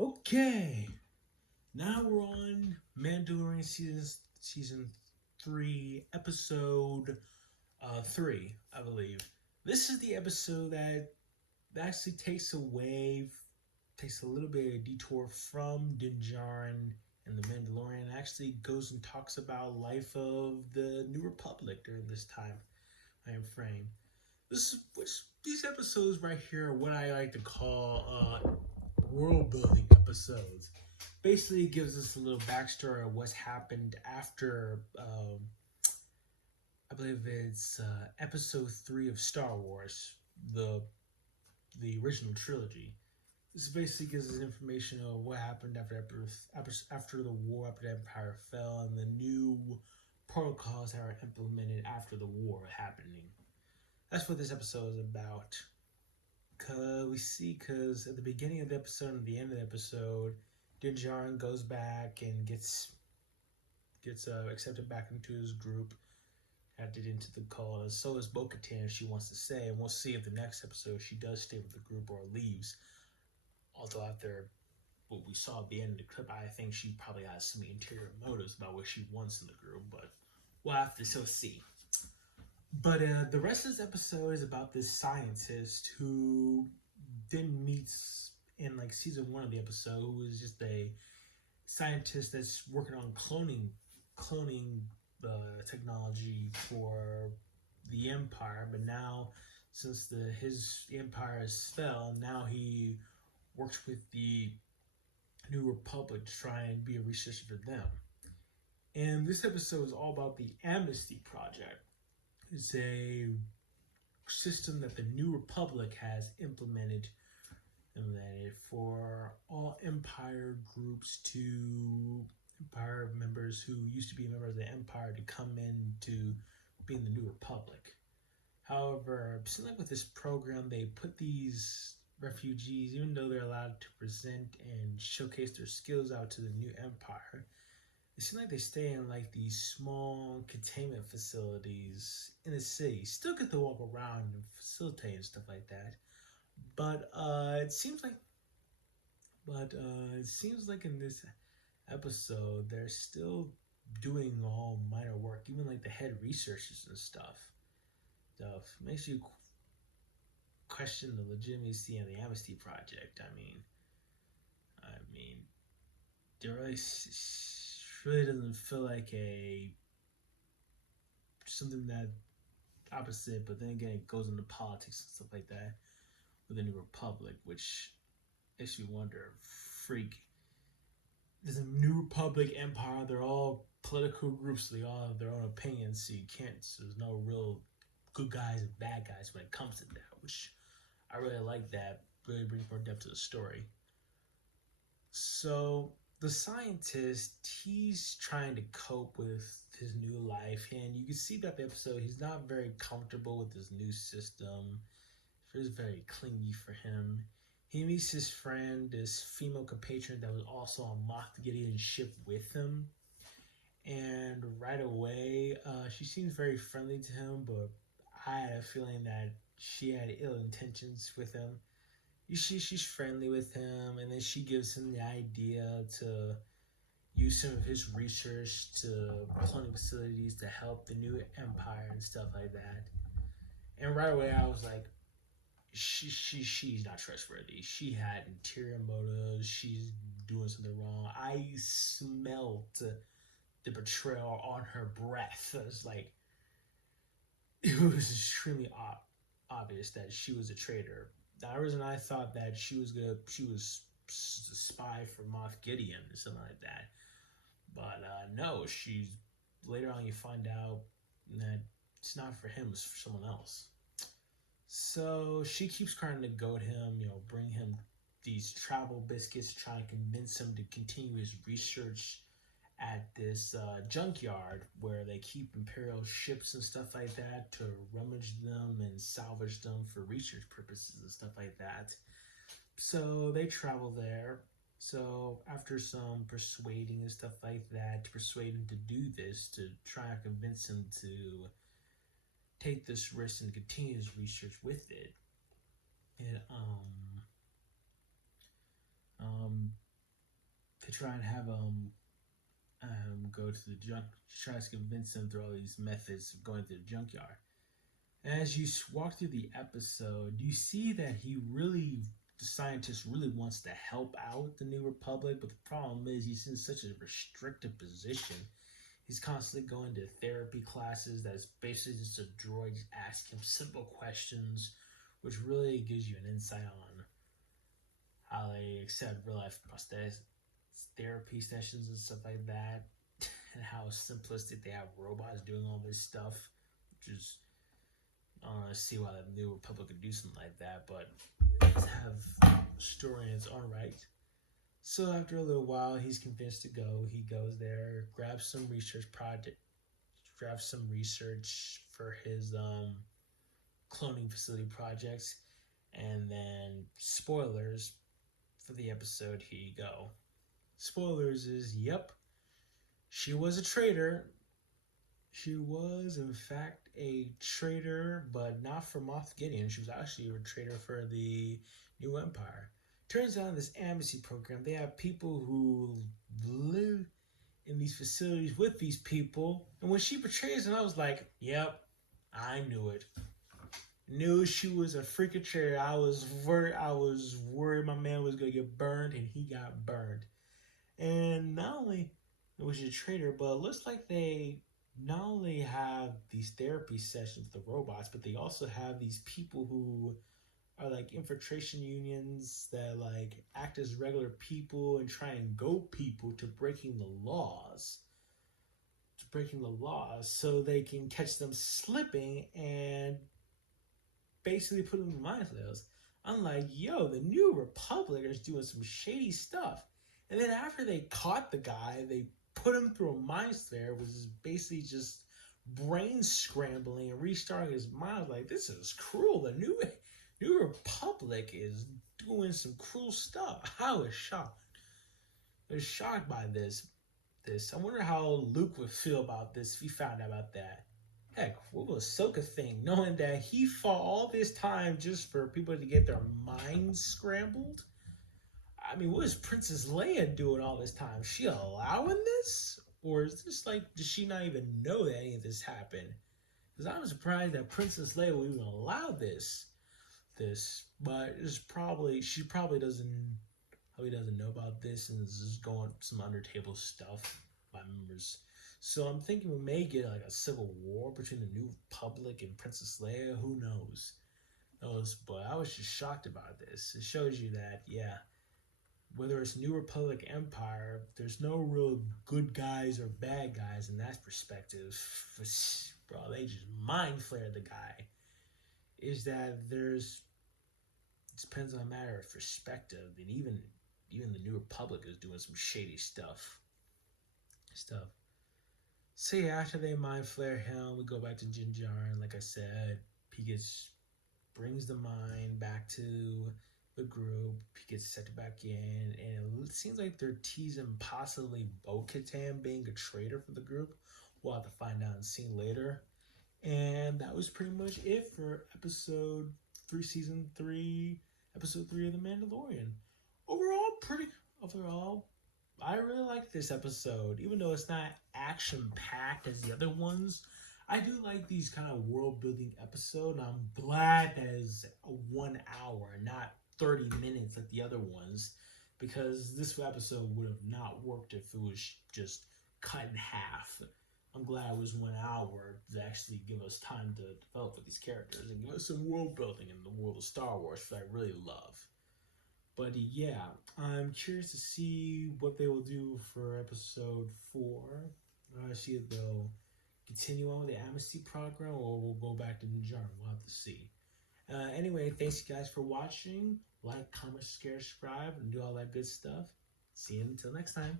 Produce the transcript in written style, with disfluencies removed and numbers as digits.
Okay, now we're on Mandalorian season 3, episode 3, I believe. This is the episode that actually takes a little bit of detour from Din Djarin and the Mandalorian. Actually goes and talks about life of the New Republic during this time frame. These episodes right here are what I like to call world building episodes. Basically, it gives us a little backstory of what's happened after. I believe it's episode 3 of Star Wars, the the original trilogy. This basically gives us information of what happened after the war, after the Empire fell, and the new protocols that were implemented after the war happening. That's what this episode is about. Because at the beginning of the episode and the end of the episode, Din Djarin goes back and gets accepted back into his group, added into the cause. So is Bo-Katan if she wants to stay, and we'll see if the next episode she does stay with the group or leaves. Although after what we saw at the end of the clip, I think she probably has some interior motives about what she wants in the group, but we'll have to still see. But the rest of this episode is about this scientist who didn't meet in like season 1 of the episode, who was just a scientist that's working on cloning technology for the Empire. But now, since his empire has fell, now he works with the New Republic to try and be a researcher for them. And this episode is all about the Amnesty Project. It's a system that the New Republic has implemented for all Empire groups Empire members who used to be members of the Empire to come in to be in the New Republic. However, it seems like with this program, they put these refugees, even though they're allowed to present and showcase their skills out to the new Empire, it seems like they stay in like these small containment facilities in the city. Still get to walk around and facilitate and stuff like that. But it seems like in this episode they're still doing all minor work, even like the head researchers and stuff. Makes you question the legitimacy of the Amnesty Project. I mean, it really doesn't feel like a something that opposite. But then again, it goes into politics and stuff like that with the New Republic, which makes you wonder. Freak, there's a New Republic Empire. They're all political groups. So they all have their own opinions. So you can't. So there's no real good guys and bad guys when it comes to that. Which I really like. That really brings more depth to the story. So the scientist, he's trying to cope with his new life, and you can see that the episode he's not very comfortable with this new system. It feels very clingy for him. He meets his friend, this female compatriot that was also on Moff Gideon's ship with him, and right away she seems very friendly to him, but I had a feeling that she had ill intentions with him. She's friendly with him, and then she gives him the idea to use some of his research to cloning facilities to help the new empire and stuff like that. And right away, I was like, she's not trustworthy. She had interior motives. She's doing something wrong. I smelled the betrayal on her breath. It was like it was extremely obvious that she was a traitor. The reason I thought that she was a spy for Moff Gideon or something like that. But no, she's later on you find out that it's not for him, it's for someone else. So she keeps trying to goad him, bring him these travel biscuits, trying to convince him to continue his research at this junkyard where they keep Imperial ships and stuff like that, to rummage them and salvage them for research purposes and stuff like that. So they travel there. So after some persuading and stuff like that, to persuade him to do this, to try and convince him to take this risk and continue his research with it, to try and have go to the junk. She tries to convince him through all these methods of going to the junkyard. And as you walk through the episode, you see that the scientist really wants to help out the New Republic, but the problem is he's in such a restricted position. He's constantly going to therapy classes that's basically just a droid asking him simple questions, which really gives you an insight on how they accept real life prosthetics, therapy sessions and stuff like that, and how simplistic they have robots doing all this stuff, which is, I don't want to see why the New Republic would do something like that, but have story in its own right. So after a little while, he's convinced to go. He goes there, grabs some research for his cloning facility projects, and then spoilers for the episode. Here you go. Spoilers is, yep, she was a traitor. She was, in fact, a traitor, but not for Moff Gideon. She was actually a traitor for the New Empire. Turns out in this amnesty program, they have people who live in these facilities with these people. And when she betrays them, I was like, yep, I knew it. Knew she was a freaking traitor. I was worried my man was going to get burned, and he got burned. And not only was she a traitor, but it looks like they not only have these therapy sessions with the robots, but they also have these people who are like infiltration unions that like act as regular people and try and goad people to breaking the laws. So they can catch them slipping and basically put them in minefields. I'm like, yo, the New Republic is doing some shady stuff. And then after they caught the guy, they put him through a mind flare, which is basically just brain scrambling and restarting his mind. Like, this is cruel. The New Republic is doing some cruel stuff. I was shocked. I was shocked by this. I wonder how Luke would feel about this if he found out about that. Heck, what was Ahsoka think, knowing that he fought all this time just for people to get their minds scrambled? I mean, what is Princess Leia doing all this time? Is she allowing this? Or is this like, does she not even know that any of this happened? Because I'm surprised that Princess Leia would even allow this. But she probably doesn't know about this, and this is going some under table stuff by members. So I'm thinking we may get like a civil war between the New Republic and Princess Leia. Who knows? But I was just shocked about this. It shows you that, yeah, whether it's New Republic Empire, there's no real good guys or bad guys in that perspective. Bro, they just mind flare the guy. Is that it depends on a matter of perspective, and even the New Republic is doing some shady stuff. So yeah, after they mind flare him, we go back to Din Djarin. Like I said, he brings the mind back to the group. He gets set back in, and it seems like they're teasing possibly Bo-Katan being a traitor for the group. We'll have to find out and see later. And that was pretty much it for season 3, episode 3 of The Mandalorian. Overall, I really like this episode. Even though it's not action-packed as the other ones, I do like these kind of world-building episodes, and I'm glad that it's 1 hour, not 30 minutes like the other ones, because this episode would have not worked if it was just cut in half. I'm glad it was 1 hour to actually give us time to develop with these characters and give us some world building in the world of Star Wars, which I really love. But yeah, I'm curious to see what they will do for episode 4. See if they'll continue on with the amnesty program or we'll go back to Din Djarin. We'll have to see. Anyway, thanks you guys for watching. Like, comment, share, subscribe, and do all that good stuff. See you until next time.